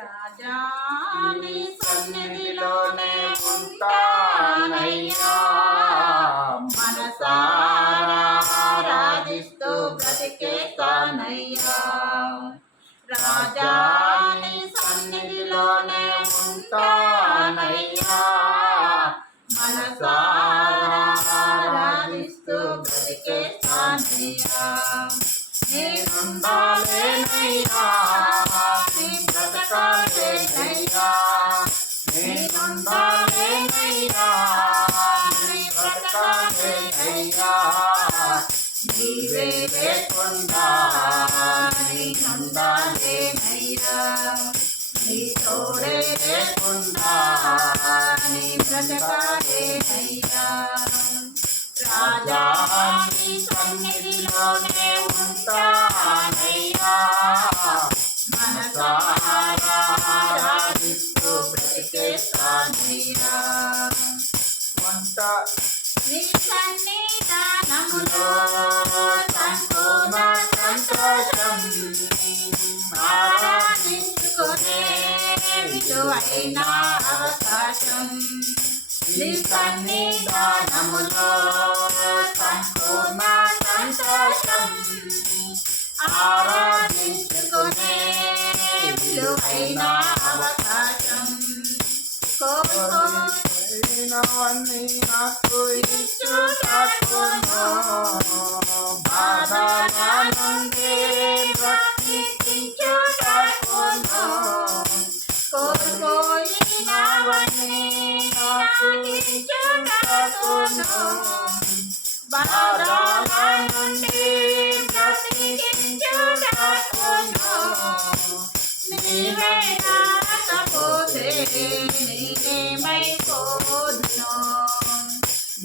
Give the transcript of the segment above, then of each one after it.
రాజా నీ సన్నిధిలోనే ఉంటానయ్యా, మనసారా ఆరాధిస్తూ బ్రతికేస్తానయ్యా. రాజా నీ సన్నిధిలోనే ఉంటానయ్యా, మనసారా ఆరాధిస్తూ బ్రతికేస్తానయ్యా. నేనుండాలేనయ్యా, నీ బ్రతకాలేనయ్యా, నేనుండాలేనయ్యా, నీ బ్రతకాలేనయ్యా. నీవే లేకుండా నేనుండాలేనయ్యా, నీ తోడే లేకుండా నీ బ్రతకాలేనయ్యా. రాజా నీ సన్నిధిలోనే ఉంటానయ్యా, మనసారా ఆరాధిస్తూ బ్రతికేస్తానయ్యా. నీ సన్నిధానములో సంపూర్ణ సంతోషం, ఆరాధించుకునే విలువైన అవకాశం. నీ సన్నిధానములో సంపూర్ణ సంతోషం, ఆరాధించుకునే విలువైన అవకాశం. కోరినవన్నీ నాకు ఇచ్చుటకును, బాధల నుండి బ్రతికించుటకును. కోల్పోయినవన్నీ నాకు ఇచ్చుటకును, బాధల నుండి బ్రతికించుటకును. నీవే రాకపోతే నేనేమైపోదును,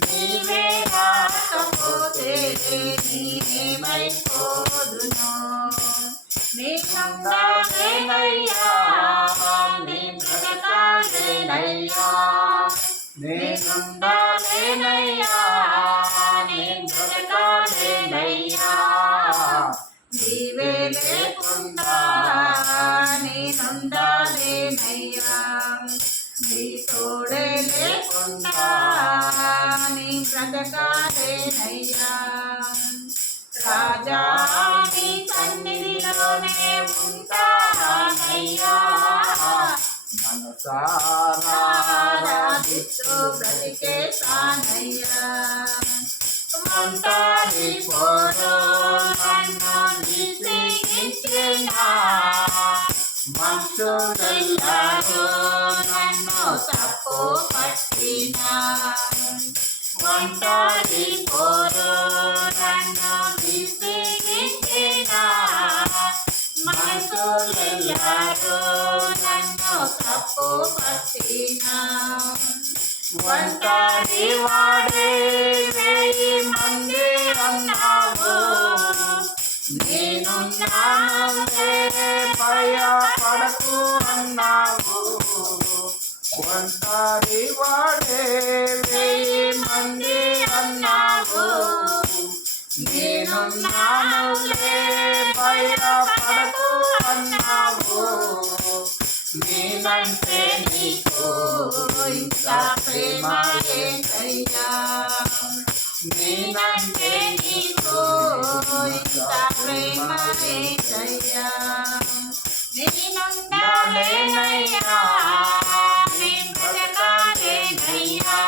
నీవే రాకపోతే నేనేమైపోదును. నేనుండాలేనయ్యా, నీ బ్రతకాలేనయ్యా, నేనుండాలేనయ్యా, నీ బ్రతకాలేనయ్యా. నీవే లేకుండా నేనుండాలేనయ్యా, నీ తోడే లేకుండా నీ బ్రతకాలేనయ్యా. రాజా నీ సన్నిధిలోనే ఉంటానయ్యా, మనసారా ఆరాధిస్తూ బ్రతికేస్తానయ్యా. ఒంటరి పోరు నన్ను విసిగించినా, మనుషులెల్లరూ నన్ను తప్పు పట్టినా. ఒంటరి పోరు నన్ను విసిగించినా, మనుషులెల్లరూ నన్ను తప్పు పట్టినా. ఒంటరి వాడే 1000 మంది అన్నావు, నేనున్నానులే భయపడకు అన్నావు. ఒంటరి వాడే 1000 మంది అన్నావు, నేనున్నానులే భయపడకు అన్నావు. నేనంటే నీకు ఇంత ప్రేమ ఏంటయ్యా, నేనంటే నీకు ఇంత ప్రేమ ఏంటయ్యా. నేనుండాలేనయ్యా, నీ బ్రతకాలేనయ్యా,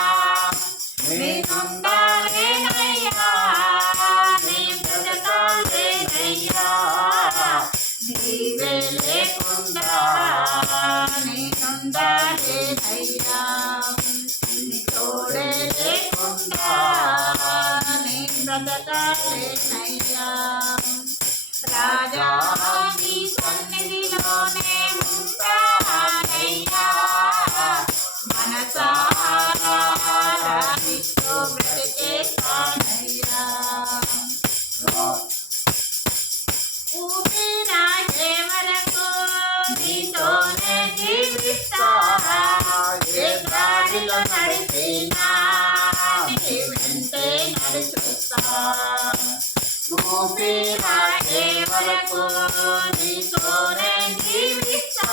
నేనుండాలేనయ్యా, నీ బ్రతకాలేనయ్యా. నీవే లేకుండా నేనుండాలేనయ్యా, నీ తోడే లేకుండా నీ బ్రతకాలేనయ్యా. రాజా నీ సన్నిధిలోనే ఉంటానయ్యా, మనసారా ఆరాధిస్తూ బ్రతికేస్తానయ్యా. ఊపిరాగే వరకు నీతోనే జీవిస్తా, ఏ దారిలో నడిచినా నీ వెంటే నడుచుతా. ఊపిరాగే వరకు నీతోనే జీవిస్తా,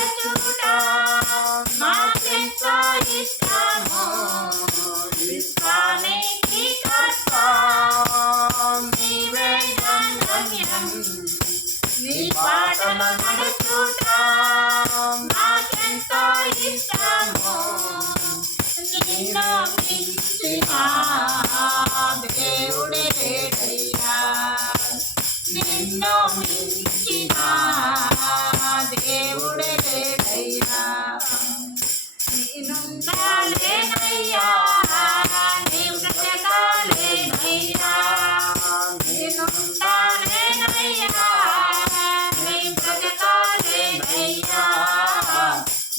నడుచుట నాకెంతో ఇష్టము విశ్వానికి కర్త నీవే నా గమ్యం నీ బాటలో నడుచుట నాకెంతో ఇష్టము నిన్ను మించిన దేవుడే లేడయ్యా నిన్ను మించిన దేవుడే లేడయ్యా నేనుండాలేనయ్యా నీ బ్రతకాలేనయ్యా నేనుండాలేనయ్యా నీ బ్రతకాలేనయ్యా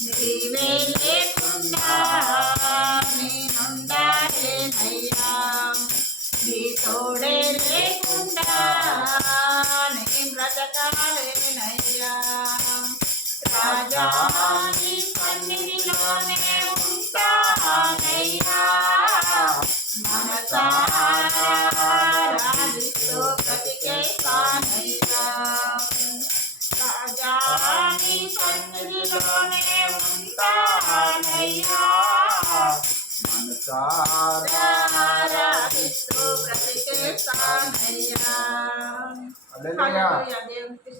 నీవే లేకుండా నేనుండాలేనయ్యా నీ తోడే లేకుండా నీ బ్రతకాలేనయ్యా రాజా నీ సన్నిధిలోనే ఉంటానయ్యా మనసారాధిస్తూ బ్రతికేస్తానయ్యా రాజా నీ సన్నిధిలోనే ఉంటానయ్యా మనసారాధిస్తూ బ్రతికేస్తానయ్యా హల్లెలూయా దేవునికి